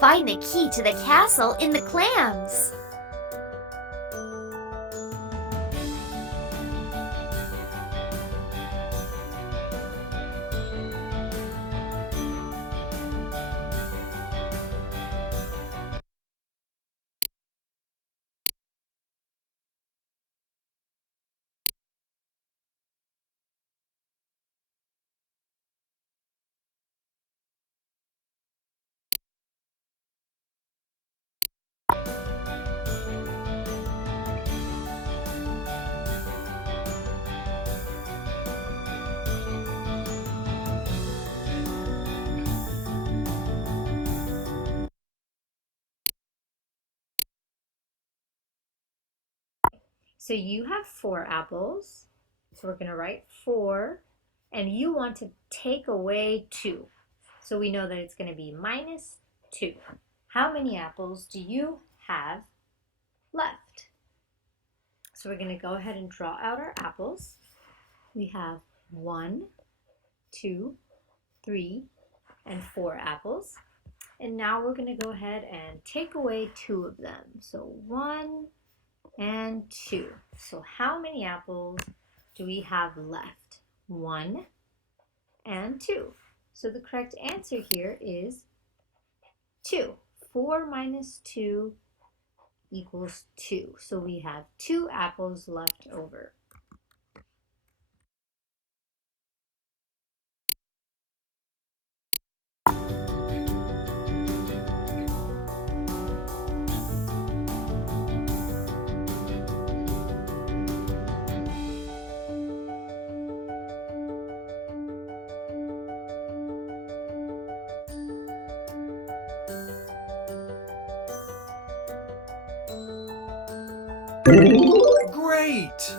Find the key to the castle in the clams. So you have 4 apples. So we're going to write 4. And you want to take away 2. So we know that it's going to be minus 2. How many apples do you have left? So we're going to go ahead and draw out our apples. We have 1, 2, 3, and 4 apples. And now we're going to go ahead and take away 2 of them. So 1 and 2. So how many apples do we have left? 1 and 2. So the correct answer here is 2. 4 minus 2 equals 2. So we have 2 apples left over. Great!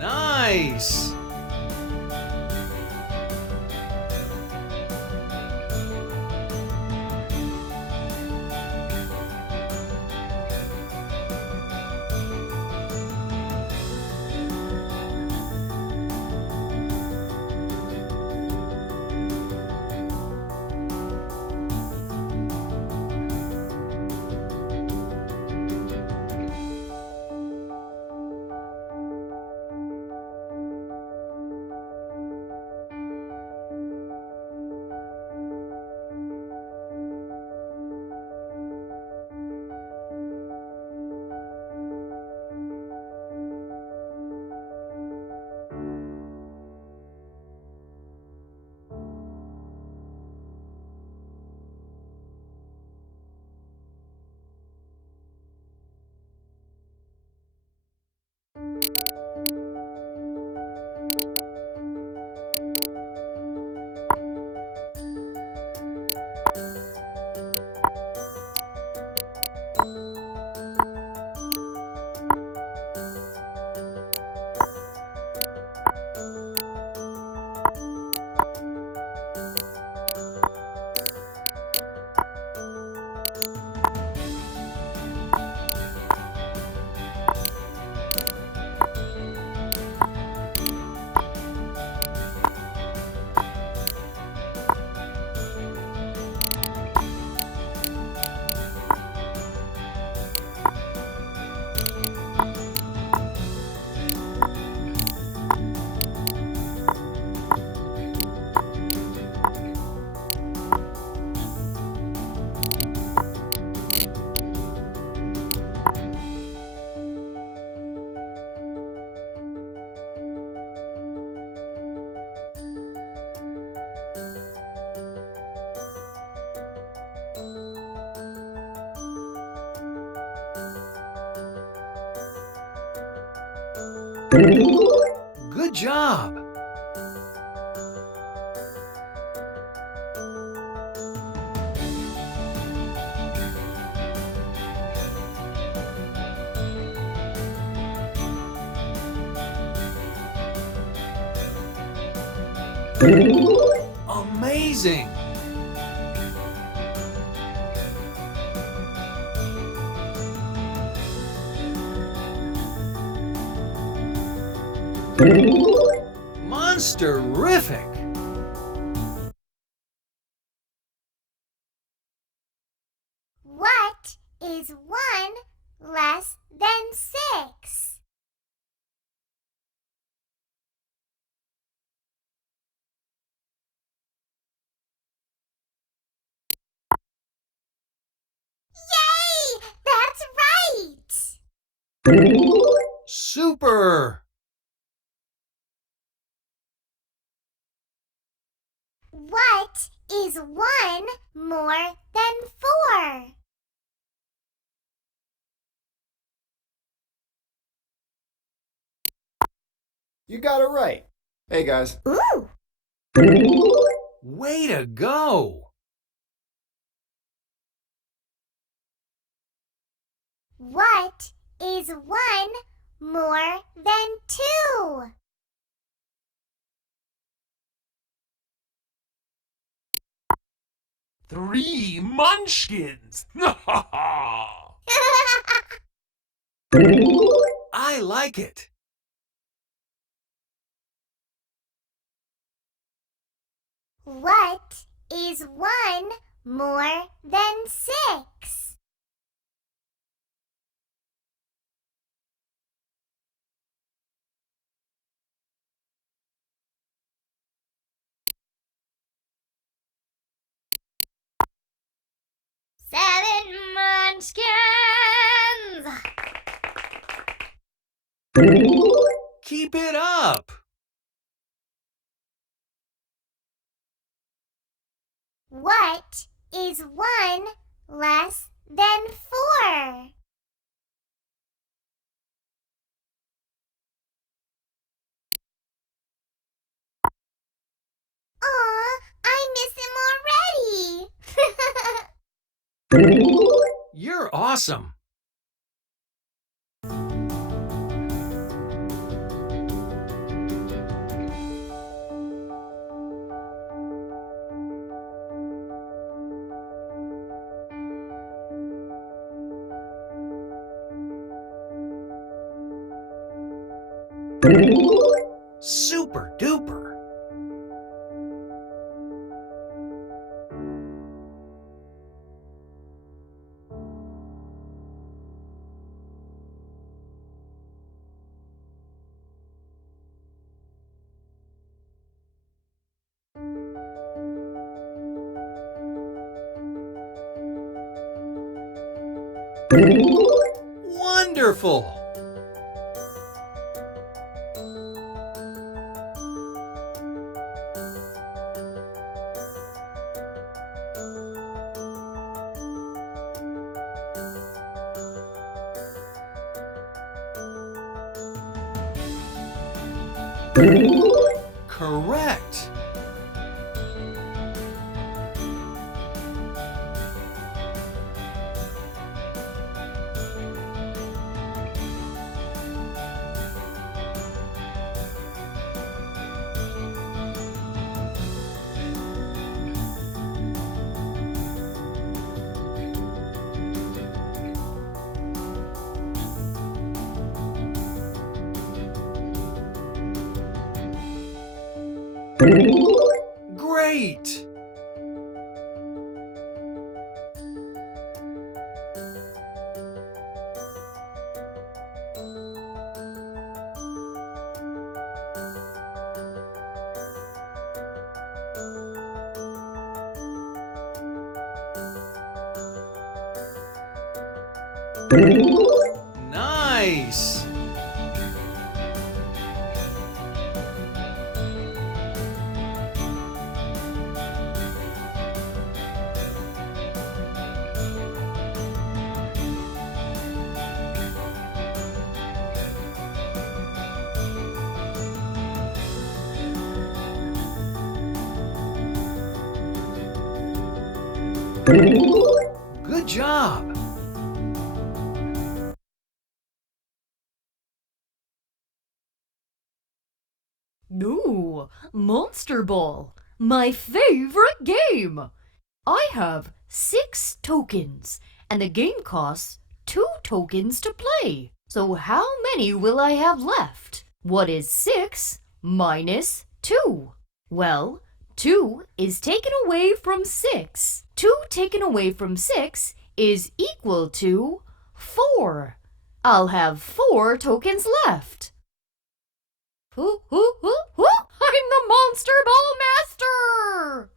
Nice! Good job! Amazing! Monsterific! What is 1 less than 6? Yay! That's right! Super! What is 1 more than 4? You got it right. Hey guys. Ooh! Way to go! What is 1 more than 2? 3 munchkins! I like it! What is 1 more than 6? Seven munchkins! Keep it up! What is 1 less than 4? Aw, I miss him already! You're awesome! Super duper! Wonderful! Correct! Great! Nice! Good job! Ooh, Monster Ball, my favorite game. I have 6 tokens, and the game costs 2 tokens to play. So how many will I have left? What is 6 minus 2? Well, 2 is taken away from 6. 2 taken away from 6 is equal to 4. I'll have 4 tokens left. Hoo, hoo, hoo, hoo! I'm the Monster Ball Master!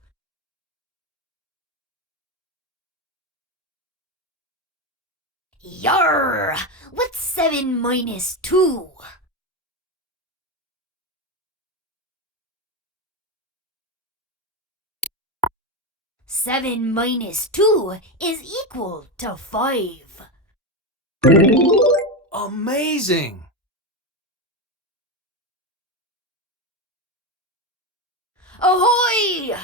Yarr! What's 7 minus 2? Seven minus 2 is equal to 5. Amazing! Ahoy!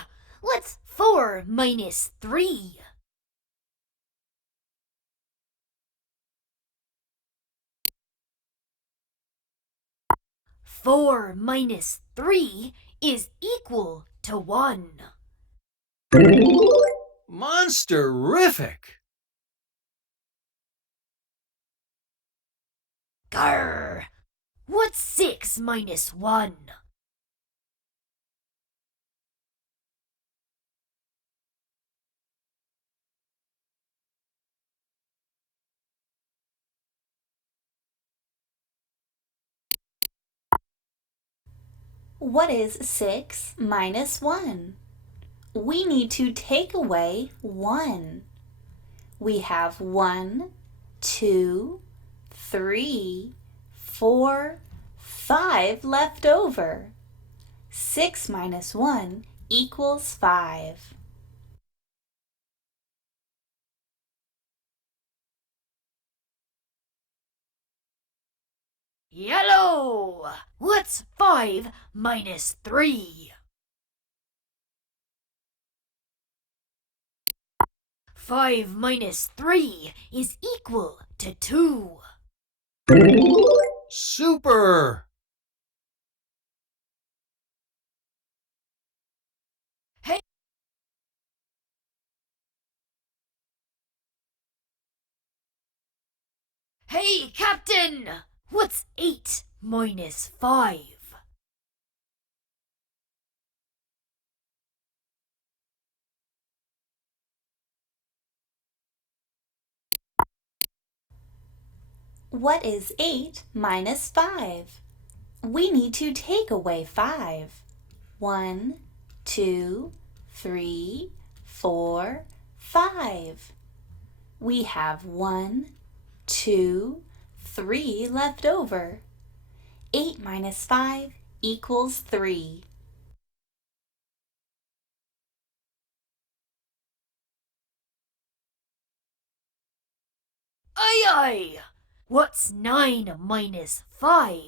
What's 4 minus 3? Four minus 3 is equal to 1. Monsterific! Grr! What's 6 minus 1? What is 6 minus 1? We need to take away 1. We have 1, 2, 3, 4, 5 left over. 6 minus 1 equals 5. Yellow! What's 5 minus 3? 5 minus 3 is equal to 2. Super! Hey! Hey, Captain! What's 8 minus 5? What is 8 minus 5? We need to take away 5. 1, 2, 3, 4, 5. We have 1, 2, 3 left over. 8 minus 5 equals 3. Aye aye! What's 9 minus 5?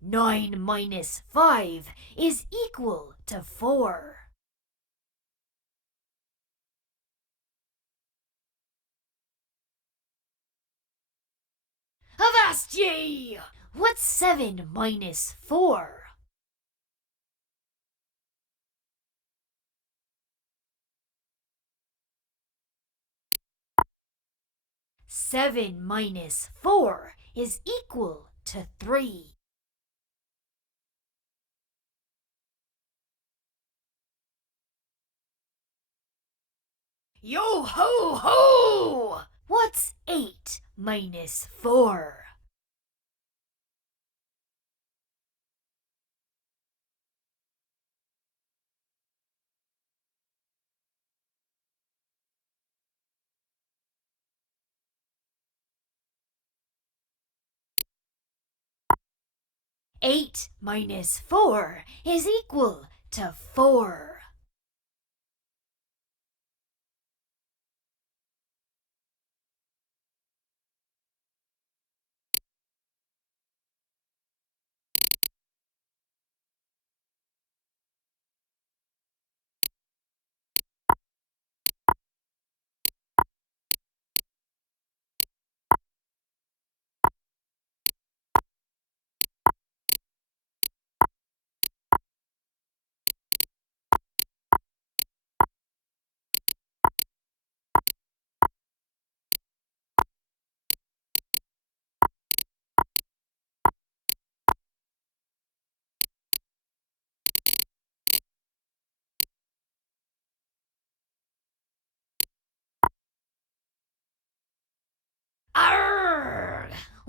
9 minus 5 is equal to 4. Avast ye! What's 7 minus 4? 7 minus 4 is equal to 3. Yo ho ho! What's 8 minus 4? 8 minus 4 is equal to 4.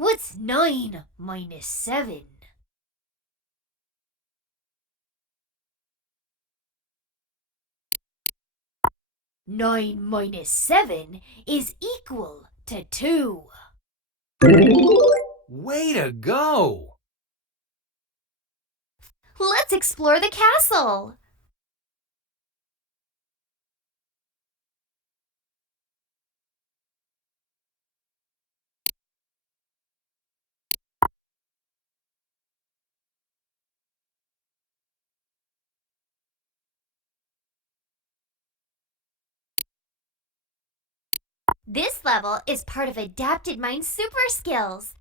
What's 9 minus 7? Nine minus 7 is equal to 2. Way to go! Let's explore the castle. This level is part of Adapted Mind Super Skills.